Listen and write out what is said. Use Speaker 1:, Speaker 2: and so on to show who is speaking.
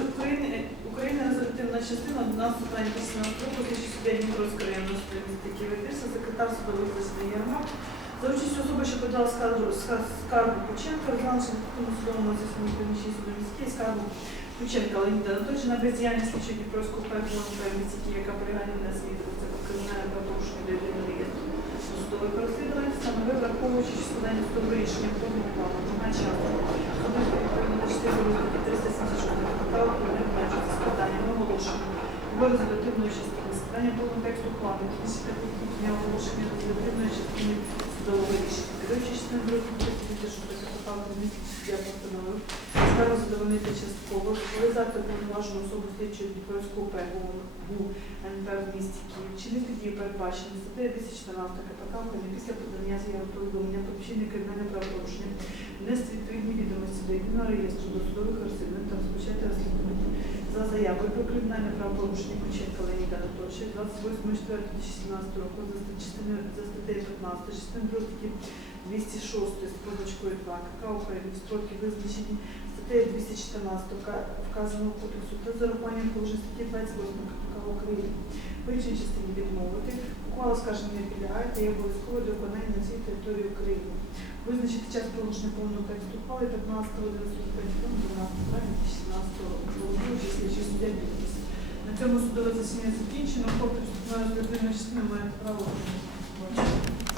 Speaker 1: України, України резолютивна частина 11 травня 2017 року, тисячі суддя Дніпровського районного суду міста Києва Пірса, секретар судових засідань Ярмак, за участю особи, що подала скаргу, ска- скаргу Кученка, розглянувши на судовому засіданні приміщенні суду міській скаргу Кученка Леоніда Анатольовича на бездіяльність слідчого Дніпровського першого місті яка полягає на це кримінальне правопорушення до єдиного реєстру судових розслідувань, саме враховуючи що складання судового рішення про ухвалу на час. Суди відповідно до 4 роки 376 поправок про не обмежується складанням оголошення результативної частини. Складання повного тексту ухвали, після дня оголошення результативної частини судового рішення. Керуючи частиною другої статті 36 поправки місті суддя постановив скаргу задовольнити частково, завтра повноважену особу слідчого Дніпровського ПГУ НП в місті Київ, чинити дії передбачені статтею 214 КПК України після подання заяви повідомлення про вчинення кримінального правопорушення, внести відповідні відомості до єдиного реєстру досудових розслідувань та розпочати розслідування заявою про кримінальне правопорушення Кученка Леоніда Анатольовича 28.04.2017 року за статтею- частиною- за статтею 15, частиною 2 статті 206 з позначкою 2 КК України строки визначені статтею 214 вказаного кодексу та з урахуванням положень статті 28 КПК України. В частині відмовити. Ухвала скаження не підлягає та є обов'язково до виконання на цій території України. Визначити час порушення повного тексту ухвали 15 11 12 цьому судове засідання закінчено. Хлопець з частина має право.